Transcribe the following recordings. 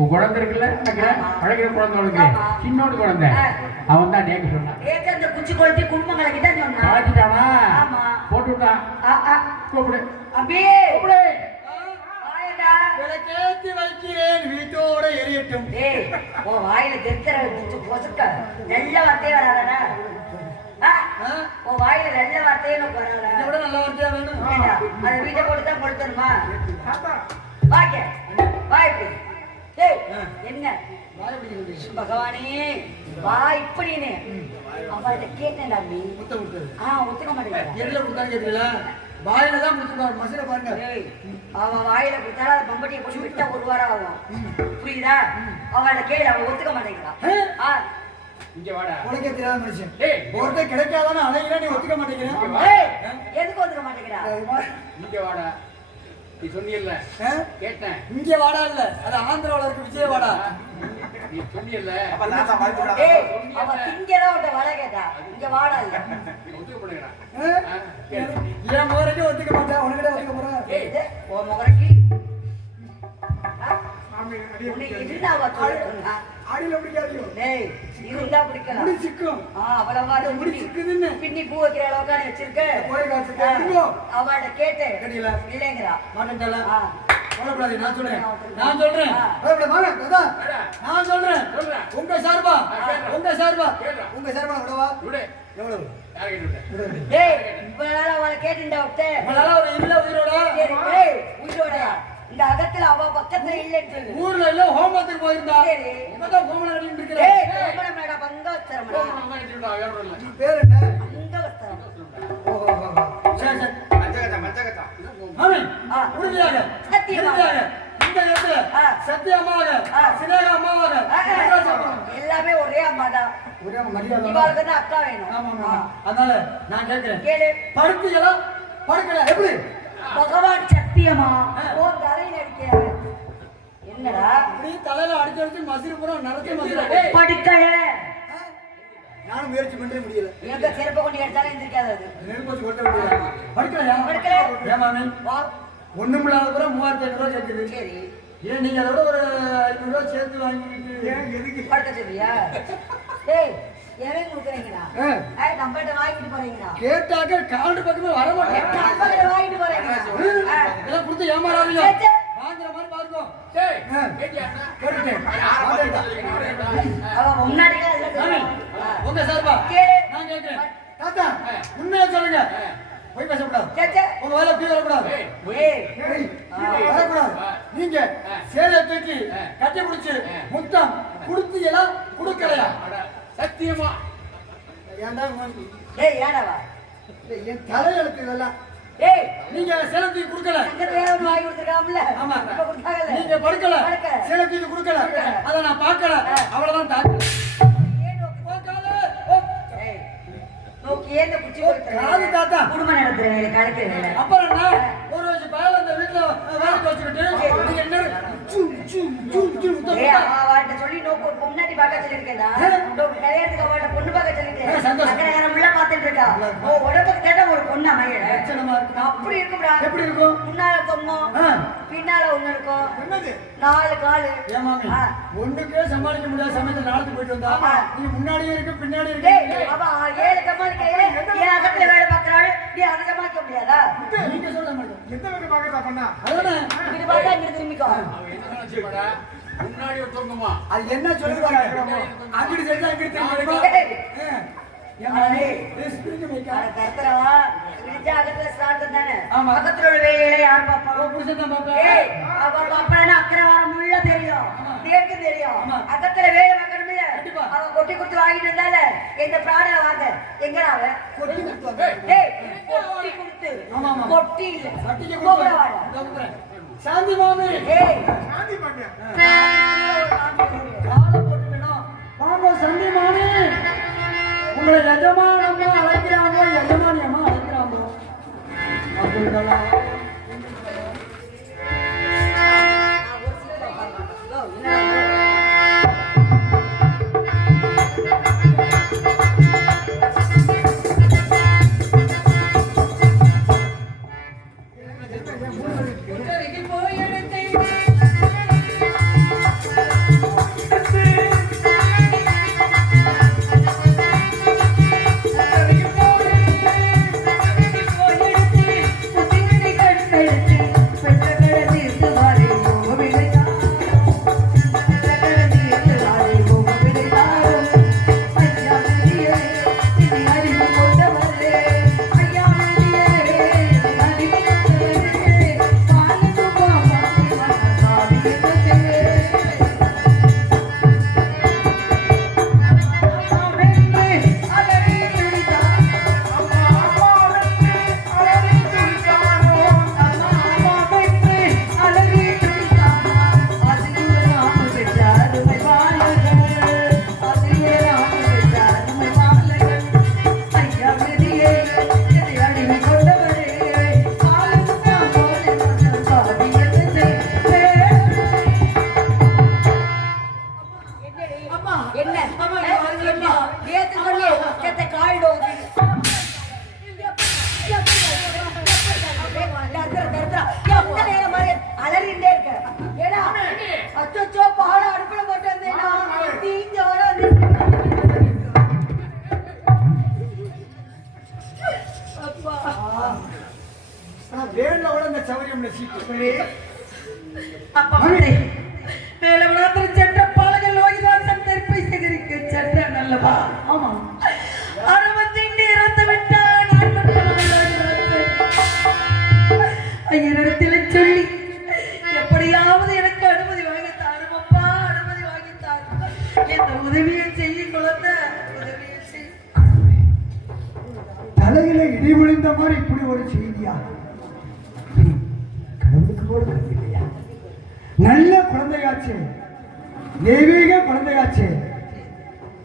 உன் குழந்தை இருக்குல்ல அழகிற குழந்தைகளுக்கு சின்னோடு குழந்தை அவன் தான் நேக்கு சொன்னான். அந்த குச்சி கொளுத்தி குடும்பம் கலக்கிதான் சொன்னான். காட்டிட்டானா போட்டு விட்டான். கூப்பிடு அப்படியே கூப்பிடு. விளக்கேத்தி வைக்கிறேன் வீட்டோட எரியட்டும். வாயில தெத்தர பொசுக்க நல்ல வார்த்தையே வராதா? உன் வாயில நல்ல வார்த்தையே வராதா? இதை விட நல்ல வார்த்தையா வேணும். அதை வீட்டை போட்டு தான் கொடுத்துருமா? வாய்க்க வாய்ப்பு என்ன பகவானே வா இப்படின்னு அவள்கிட்ட கேட்டேன். ஒத்துக்க மாட்டேங்கிறா. வாயில தான் கொடுத்துருவாரு மசில பாருங்க. அவன் வாயில கொடுத்தாலும் அதை பம்பட்டியை போட்டு விட்டா ஒரு வாரம் ஆகும். புரியுதா? அவளை கேளு, அவ ஒத்துக்க மாட்டேங்கிறான். இங்க வாடா. உனக்கே தெரியாத மனுஷன். ஒருத்தர் கிடைக்காதானே அலையில நீ ஒத்துக்க மாட்டேங்கிறேன். எதுக்கு ஒத்துக்க மாட்டேங்கிறா? இங்க வாடா. நீ சொன்னியல்ல கேட்டேன். இங்க வாடா இல்ல, அது ஆந்திராவுல இருக்கு விஜய வாடா. நீ சொன்னியல்ல அவ திங்கதான் உன்ட்ட வர கேட்டா. இங்க வாடா இல்ல ஒத்துக்க மாட்டேங்கிறா. என் முகரைக்கு ஒத்துக்க மாட்டேன். உனக்கிட்ட ஒத்துக்க போறேன். உன் முகரைக்கு ஆடியில பிடிக்காதியோ? இருந்தா பிடிக்கல. முடிச்சுக்கும். அவ்வளவா முடிச்சுக்குதுன்னு பின்னி பூ வைக்கிற அளவுக்கு வச்சிருக்க. அவட கேட்டு இல்லைங்கிறா. மாட்டேன்டா. சொல்லக்கூடாது. நான் சொல்றேன். நான் சொல்றேன். நான் சொல்றேன். உங்க சார்பா உங்க சார்பா உங்க சார்பா விடவா? எவ்வளவு? இவளால அவளை கேட்டுண்டா விட்டு உங்களால ஒரு இல்ல உயிரோட உயிரோட இந்த அகத்துல அவ பக்கத்துல இல்லன்னு ஊர்ல இல்ல ஹோமத்துக்கு போயிருந்தா. இப்பதான் ஹோமம் நடத்திட்டு இருக்கிறேன். மேடம் பங்கவஸ்தரம். பேர் என்ன? பங்கவஸ்தரம். ஓஹோ சரி சரி. மஞ்சகத்தா மஞ்சகத்தா. ஆமென். உறுதியாக சத்தியமாக இந்த இடத்துல சத்தியமாக சினேக அம்மாவாக எல்லாமே ஒரே அம்மா தான். ஒரே மரியாதை. இவளுக்கு தான் அக்கா வேணும். ஆமா. அதனால நான் கேக்குறேன். கேளு. படுத்தீங்களா? படுக்கல. எப்படி? பகவான் சத்தியமா ஓ தலையில அடிக்க என்னடா நீ தலையில அடிச்சு மசிறுபுறம் நடத்தி மசிறு படுக்கல. நானும் முயற்சி பண்ணவே முடியல. எங்க செருப்ப கொண்டு எடுத்தாலும் எந்திரிக்காது. அது நெருப்போச்சு கொட்ட முடியல. படுக்கலையா? படுக்கல. ஏமாமே ஒண்ணுமில்லாத கூட 3500 ரூபாய் சேர்க்குது. சரி ஏன் நீங்க அதோட ஒரு 500 ரூபாய் சேர்த்து வாங்கிட்டு எதுக்கு படுக்க சொல்றியா? டேய் எவன் குடுக்குறீங்கடா? நம்மள்ட்ட வாங்கிட்டு போறீங்கடா. கேட்டாக்க காண்டு பக்கமே வர மாட்டேன். நம்மள்ட்ட வாங்கிட்டு போறீங்கடா. எல்லாம் கொடுத்து ஏமாறாதீங்க. வாங்குற மாதிரி பாருங்க. டேய் கேட்டியா? கேட்டேன். அவ முன்னாடியே இல்ல. உங்க சார்பா நான் கேக்குறேன். தாத்தா உண்மையா சொல்லுங்க. போய் பேசக்கூடாது. உங்க வேலை போய் வரக்கூடாது. வரக்கூடாது. நீங்க சேலை தூக்கி கட்டி பிடிச்சு முத்தம் கொடுத்தீங்களா கொடுக்கலையா? சத்தியமா ஏன்டா ஏடாவா என் தலையெழுத்து இதெல்லாம். நீங்க சேலை தூக்கி கொடுக்கல. வாங்கி கொடுத்துருக்காமல. ஆமா கொடுத்தாங்கல்ல. நீங்க படுக்கல. சேலை தூக்கி கொடுக்கல. அதை நான் பார்க்கல. அவ்வளவுதான் தாக்கு. தாத்தா குடும்பம் நடத்துறேன் கலைக்கிறேன். அப்புறம் என்ன ஒரு வயசு பையன் அந்த வீட்டுல வேலைக்கு வச்சுக்கிட்டு நீங்க என்ன சொல்லி நோக்கு பொண்ணாட்டி பார்க்க சொல்லிருக்கேன். கல்யாணத்துக்கு அவட்ட பொண்ணு பார்க்க சொல்லிட்டேன். உள்ள பாத்துட்டு இருக்கா. உடம்புக்கு கேட்ட ஒரு பொண்ணு அமைய அப்படி இருக்கும்டா. எப்படி இருக்கும்? முன்னால தொங்கும் பின்னால ஒண்ணு இருக்கும். 4 காலு. ஒண்ணுக்கே சமாளிக்க முடியாத சமயத்துல நாளைக்கு போயிட்டு வந்தா நீ முன்னாடியே இருக்கு பின்னாடி இருக்கு. அவ 7 சமாளிக்க அகத்துல வேலை பார்க்கறாள். நீ அதை சமாளிக்க முடியாதா? நீங்க சொல்ல மாட்டேன். எந்த வேலை பார்க்கறதா பண்ணா? அதுதானே இங்க பார்த்தா இங்க திரும்பிக்கோ. முன்னாடி தொங்குமா? அது என்ன சொல்லுவாங்க? அங்கிட்டு செஞ்சா அங்கிட்டு திரும்பிடுமா? கர்த்தரவா அகத்துல ஸ்டார்ட் தானே. அகத்துல வேலையில யார் பாப்பா? புருஷன் தான் பாப்பா. அவ பாப்பானா அக்கறவாரம் உள்ள தெரியும். தேக்கு தெரியும். அகத்துல வேலை பார்க்கணுமே. அவ கொட்டி குத்து வாங்கிட்டு வந்தால இந்த பிராண வாங்க எங்கடா அவ? கொட்டி குத்து. கொட்டி குத்து. ஆமா கொட்டி இல்ல. சட்டிக்கு குத்து. சாந்தி மாமி. சாந்தி மாமியா? கால போட்டுட்டேனா? வாங்க சாந்தி மாமி. உங்களை எஜமான் அம்மா அழைக்கிறாங்க. எஜமானி அம்மா அழைக்கிறாங்க. அப்படிங்களா? போய் எடுத்து அப்பா வேலவனாத்திரம் சென்ற பாலகர் லோகிதாசன் தெற்பை சேகரிக்க சென்றான் அல்லவா? ஆமா. அனுமதிண்டு இறந்து விட்டான். ஐயரிடத்தில் சொல்லி எப்படியாவது எனக்கு அனுமதி வாங்கித்தாரும் அப்பா, அனுமதி வாங்கித்தாரும். எந்த உதவியை செய்ய குழந்தை, உதவியை செய். தலையில இடி விழுந்த மாதிரி இப்படி ஒரு செய்தியா? கடவுளுக்கு கூட கருதில்லையா? நல்ல குழந்தையாச்சு, தெய்வீக குழந்தையாச்சு,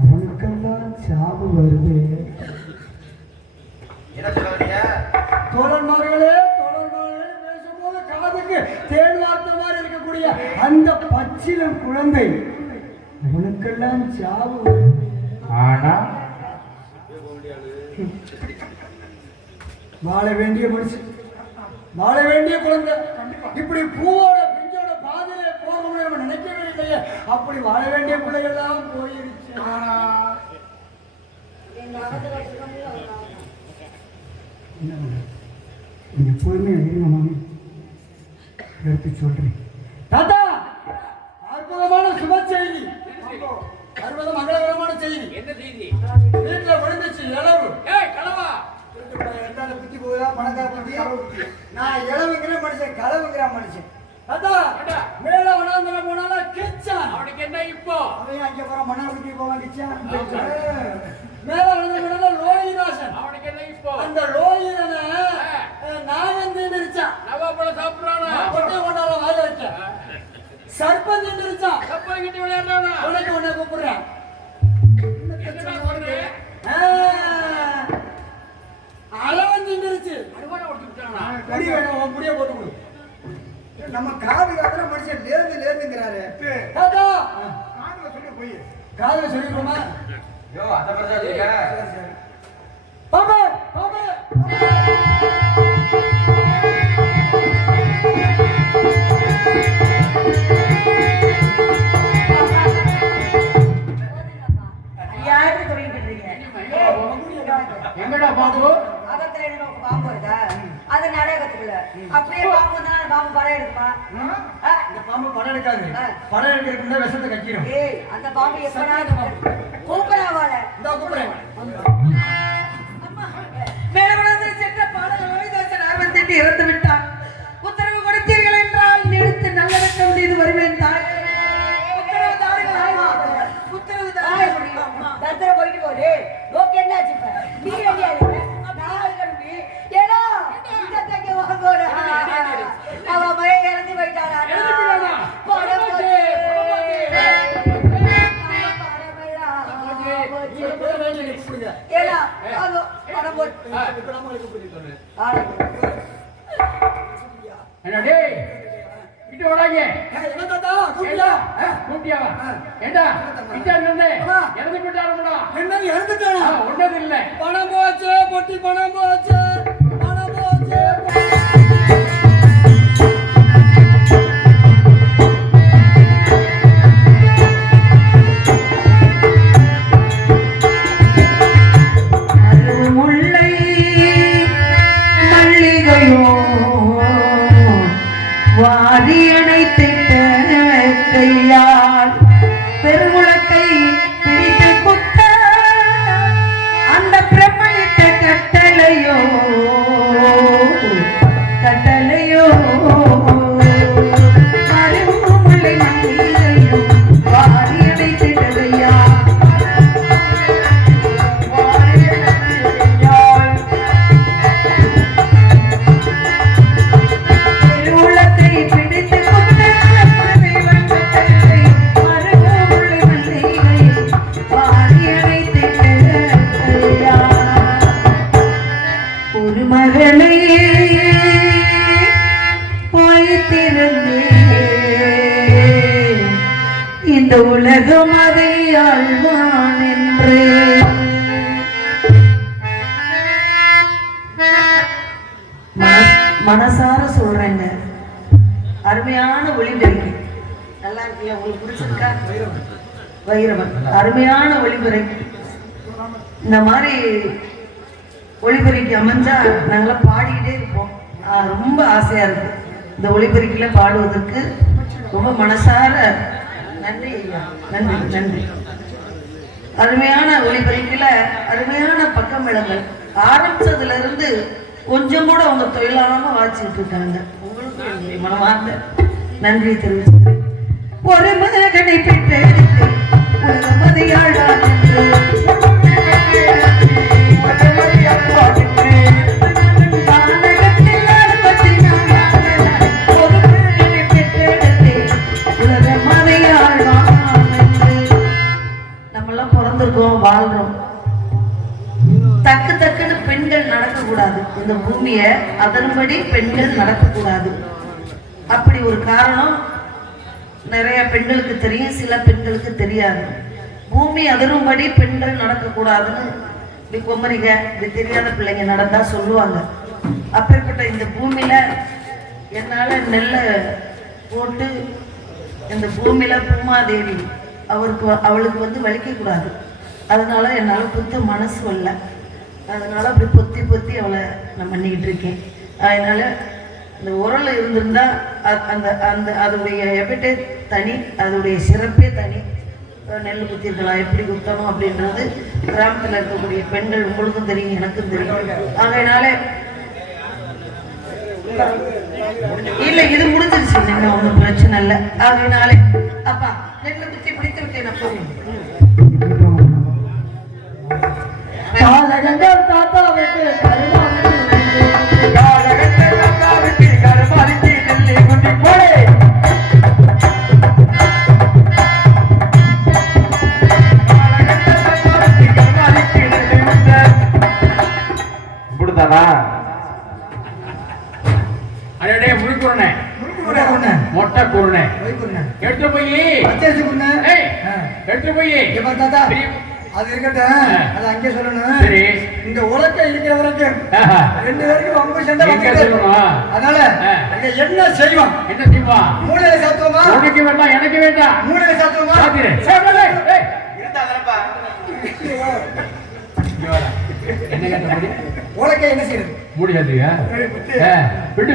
அவனுக்கெல்லாம் சாவு வருது. தோழன்மார்களே பேசும்போது காதுக்கு தேன் வார்த்தை மாதிரி இருக்கக்கூடிய அந்த பச்சிலம் குழந்தை, அவனுக்கெல்லாம் சாவு வருது. ஆனா வாழ வேண்டிய மனுஷன், வாழ வேண்டிய குழந்தை இப்படி பூவோட பிஞ்சோட பாதையில போகணும் நம்ம நினைக்கவே இல்லையே. அப்படி வாழ வேண்டிய பிள்ளைகள்லாம் போயிருச்சு. எப்போதுமே மாமி எடுத்து சொல்றேன். தாத்தா, அற்புதமான சுப செய்தி, அற்புத மங்களகரமான செய்தி. என்ன செய்தி? வீட்டுல விழுந்துச்சு இளவு. களவா புத்தி போதா பணக்கார புத்தி. நான் இளவுங்கிற மனுஷன், களவுங்கிற மனுஷன். தாத்தா, மேல வனாந்தர போனாலும் கிச்சான். அவனுக்கு என்ன இப்போ? அவன் அங்க போற மண்ணாக்குட்டி போவான் கிச்சான். மேல வனாந்தர லோகிதாசன். அவனுக்கு என்ன இப்போ? அந்த லோகிதனை நாகம் தீண்டிருச்சான். நவாப்பழ சாப்பிடுறானா? கொட்டை கொண்டால வாயில வச்ச சர்ப்பம் தீண்டிருச்சான். சப்பை கிட்ட விளையாடுறானா? உனக்கு உன்னை கூப்பிடுறேன். அளவன் தீண்டிருச்சு. அறுவாடை ஒடுத்து விட்டானா? முடி வேணும், உன் முடிய போட்டு கொடு. நம்ம காது காதுல மனுஷன் லேர்ந்துங்கிறாரு. தாத்தா, காதுல சொல்லிடுவோமா? பாபா பாபா எங்கடா பாபு? பாம்பு வருதா? அது நாடகத்துக்குள்ள அப்படியே பாம்பு வந்தா பாம்பு படம் எடுக்குமா? இந்த பாம்பு படம் எடுக்காது. படம் எடுக்கிறதுக்கு விஷத்தை கக்கிடும். ஏய், அந்த பாம்பு எப்படா கூப்பிடாவால இந்த கூப்பிடுறேன். மேலவனாந்தர் சென்ற பாலகர் லோகிதாசன் ஆர்வத்திட்டு இறந்து விட்டான். உத்தரவு கொடுத்தீர்கள் என்றால் நிறுத்து நல்லடக்கம் செய்து வருவேன் தாய். உத்தரவு தாருங்கள். உத்தரவு தாருங்கள். தத்திர போயிட்டு போடு. ஓகே, என்னாச்சு இப்ப? நீ ரெடியா இருக்க? நான் கிளம்பி ஏடா இந்த தங்க வாங்கோட. அவ மகன் இறந்து போயிட்டாரா? படம் போச்சு. ஏடா அதோ படம் போச்சு. என்ன டேய்? கிட்ட வராங்க. என்ன தாத்தா கூப்பியா? கூப்பியாவா? ஏண்டா கிட்ட நின்னு இறந்து போட்டாருடா. என்ன இறந்துட்டானா? ஒண்ணது இல்ல. பணம் போச்சு, பொட்டி பணம் போச்சு, பணம் போச்சு. முல்லை மல்லிகையோ வாரி அணைத்திட்ட கையால் பெருமுழக்கை பிடித்து குத்த அந்த பிரம்மனிட்ட கட்டளையோ கட்டளையோ முல்லை மல்லிகையோ வாரி அணைத்திட்ட கையால் ஒரு மகளை பாய்த்திருந்தே இந்த உலகம் அதை ஆழ்வான் என்று மனசார சொல்றேங்க. அருமையான ஒளிபெருக்கி, நல்லா இருக்குல்ல? உங்களுக்கு பிடிச்சிருக்கா? வைரவன் அருமையான ஒளிபெருக்கி. இந்த மாதிரி ஒளிபெருக்கி அமைஞ்சா நாங்களாம் பாடிக்கிட்டே இருப்போம். ரொம்ப ஆசையா இருக்கு. இந்த ஒளிபெருக்கில பாடுவதற்கு ரொம்ப மனசார நன்றி ஐயா, நன்றி நன்றி. அருமையான ஒளிபெருக்கில அருமையான பக்கமிழங்கள் ஆரம்பிச்சதுல இருந்து கொஞ்சம் கூட அவங்க தொழிலாம வாச்சிட்டு இருக்காங்க. உங்களுக்கு என்னுடைய மனமார்ந்த நன்றி தெரிவிச்சுக்கிறேன். ஒரு மகனை பெற்றெடுத்து ஒரு மதியாழான் நம்மெல்லாம் பிறந்திருக்கோம், வாழ்றோம். தக்கு தக்குன்னு பெண்கள் நடக்கக்கூடாது. இந்த பூமிய அதன்படி பெண்கள் நடக்கக்கூடாது. அப்படி ஒரு காரணம் நிறைய பெண்களுக்கு தெரியும், சில பெண்களுக்கு தெரியாது. பூமி அதிரும்படி பெண்கள் நடக்கக்கூடாதுன்னு இப்படி கொமரிங்க இப்படி தெரியாத பிள்ளைங்க நடந்தா சொல்லுவாங்க. அப்பேற்பட்ட இந்த பூமியில என்னால நெல்லை போட்டு இந்த பூமியில பூமாதேவி அவளுக்கு வந்து வலிக்க கூடாது. அதனால என்னால குத்த மனசு வரல. அதனால அப்படி பொத்தி பொத்தி அவளை நான் பண்ணிக்கிட்டு இருக்கேன். அதனால இந்த உரல் இருந்திருந்தா அந்த அந்த அதோடைய எபிட்டே தனி, அதோடைய சிறப்பே தனி. நெல் குத்திருக்கலாம், எப்படி குத்தணும் அப்படின்றது கிராமத்தில் இருக்கக்கூடிய பெண்கள் உங்களுக்கும் தெரியும், எனக்கும் தெரியும். ஆகையினால இல்ல இது முடிஞ்சிருச்சு, நீங்க ஒன்றும் பிரச்சனை இல்லை. ஆகையினாலே அப்பா நெல் குத்தி பிடித்து விட்டேன். அப்போ மொட்டை குருணை எடுத்து போய் அது இருக்கட்டும், அது அங்கே சொல்லணும். இந்த உலகை இருக்கிற வரைக்கும் 2 பேருக்கும் ரொம்ப சண்டை சொல்லணும். அதனால என்ன செய்வோம்? என்ன செய்வோம்? மூளையில சாத்துவோமா? உனக்கு வேண்டாம், எனக்கு வேண்டாம். மூளையில சாத்துவோமா? என்ன கேட்ட உலகை என்ன செய்யறது? மூடி சாத்துவியா? விட்டு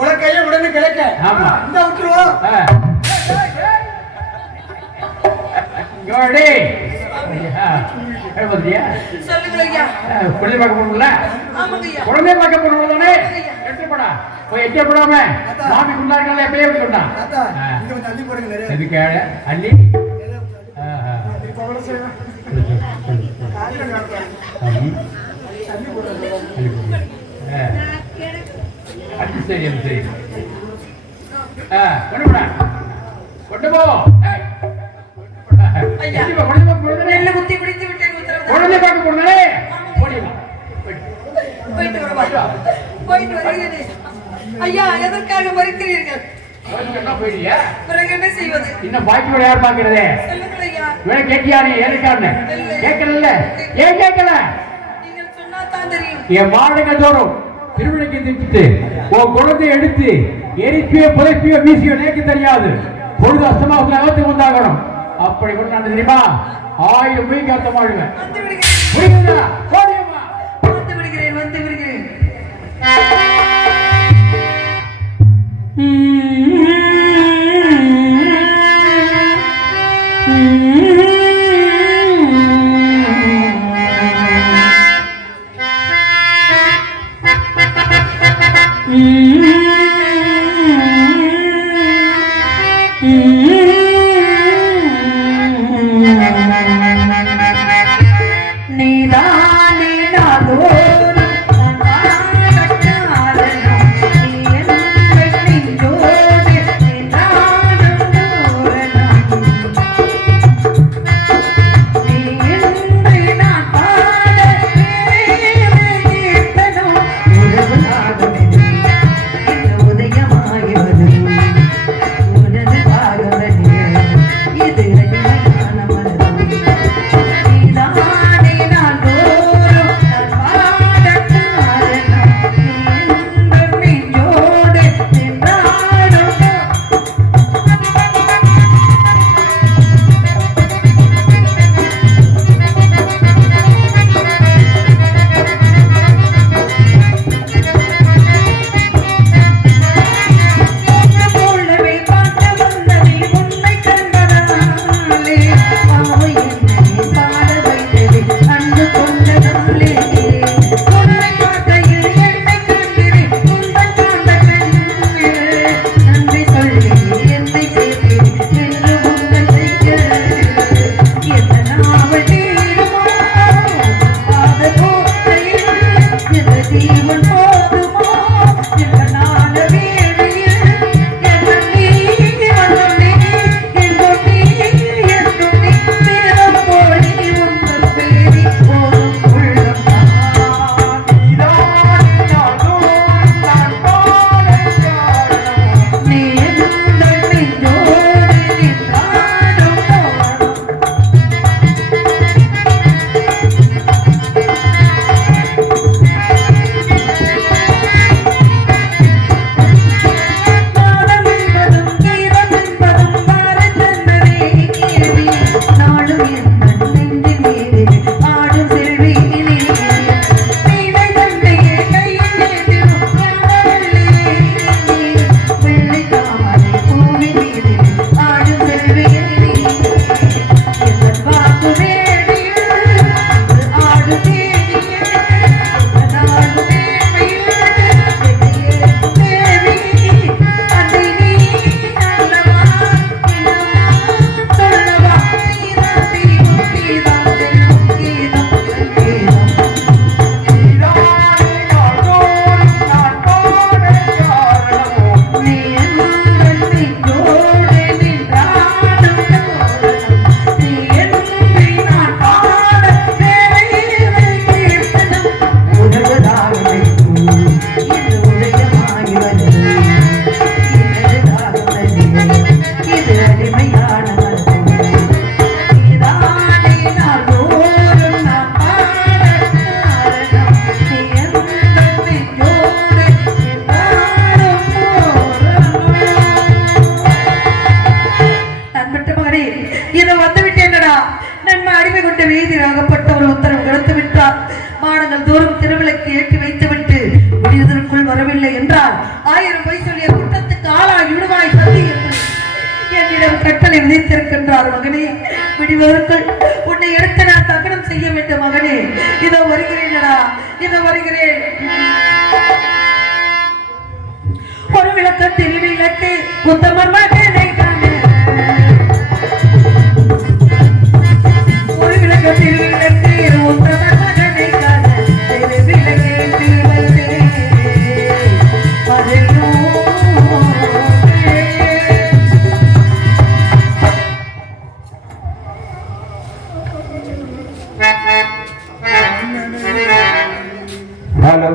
உலகையே உடனே கிடைக்க. ஆமா, இந்த விட்டுருவோம். குழந்தை பார்க்க போறோம்ல, குழந்தை பார்க்க போறோம் தானே. எட்டப்படா போய் எட்டப்படாம மாமி குண்டார்கள் எப்பயே சொன்னான். எதுக்கு அள்ளி அது சரி, அது சரி. கொண்டு போ. குழந்தை பார்க்க போறே. ஐயா, எதற்காக மறுக்கிறீர்கள்? பிறகு என்ன செய்வது? இன்னும் பாக்கி யார் பாக்குறதே? கேட்டியானே ஏற்கான்னு கேட்கல. ஏன் கேட்கல? நீங்கள் சொன்னாதான் தெரியும். என் மாடுகள் தோறும் திருவிழைக்கு திட்டு உன் குழந்தை எடுத்து எரிப்பியோ புதைப்பியோ வீசியோ நேக்கு தெரியாது. பொழுது அஸ்தமாவுக்கு நகர்த்து வந்தாகணும். அப்படி கொண்டு நான் தெரியுமா 1000 மொழிக்கு அர்த்தம் ஆடுவேன். வந்து விடுகிறேன், வந்து விடுகிறேன். உனது பாகவ கண்ட வீதியில் அகப்பட்ட ஒரு உத்தரவு கொடுத்து விட்டார். மாடங்கள் தோறும் திருவிளக்கு ஏற்றி வைத்துவிட்டு முடிவதற்குள் வரவில்லை என்றால் 1000 பொய் சொல்லிய குற்றத்துக்கு ஆளாகி விடுவாய் சதி என்று என்னிடம் கட்டளை விதித்திருக்கின்றார். மகனே, விடுவதற்குள் உன்னை எடுத்து நான் தகனம் செய்ய வேண்டும். மகனே, இதோ வருகிறேனடா, இதோ வருகிறேன். ஒரு விளக்கு திருவிளக்கு உத்தமர் மகனை காண, ஒரு விளக்கு திருவிளக்கு உத்தமர் மகனை காண, திருவிளக்கேற்றி வைத்தேன் ஹலோ